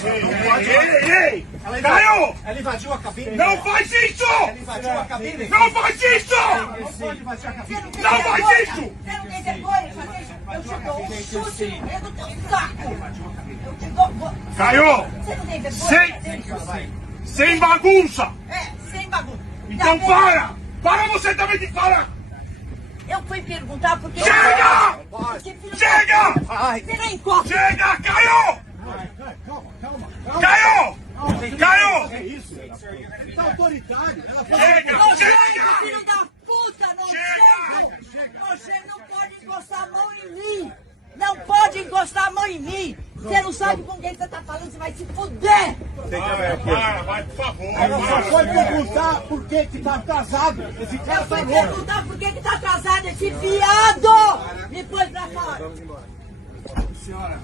Ei! Caio! Ela invadiu a cabine. Não faz isso! Ela invadiu a cabine. Não faz isso! Não pode invadir a cabine. Não faz isso! Você não tem vergonha de fazer isso? Eu te dou um chute no meio do teu saco. Eu te dou... Caio! Você não tem vergonha de fazer isso? Sem bagunça! Sem bagunça. Então para! Para você também de para! Eu fui perguntar porque... Chega! Chega! Você não encosta. Chega, Caio! Caio! Caio! É isso. Tá autoritário. Ela Chega! Nojento, filho Chega! da puta! Nojento não pode encostar a mão em mim! Não pode encostar a mão em mim! Você não sabe com quem você tá falando, você vai se fuder! Para, vai, por favor! Ela só foi perguntar por que que tá atrasado. Esse cara Eu tá fui louco. perguntar por que tá atrasado esse viado! Me põe pra fora! Senhora!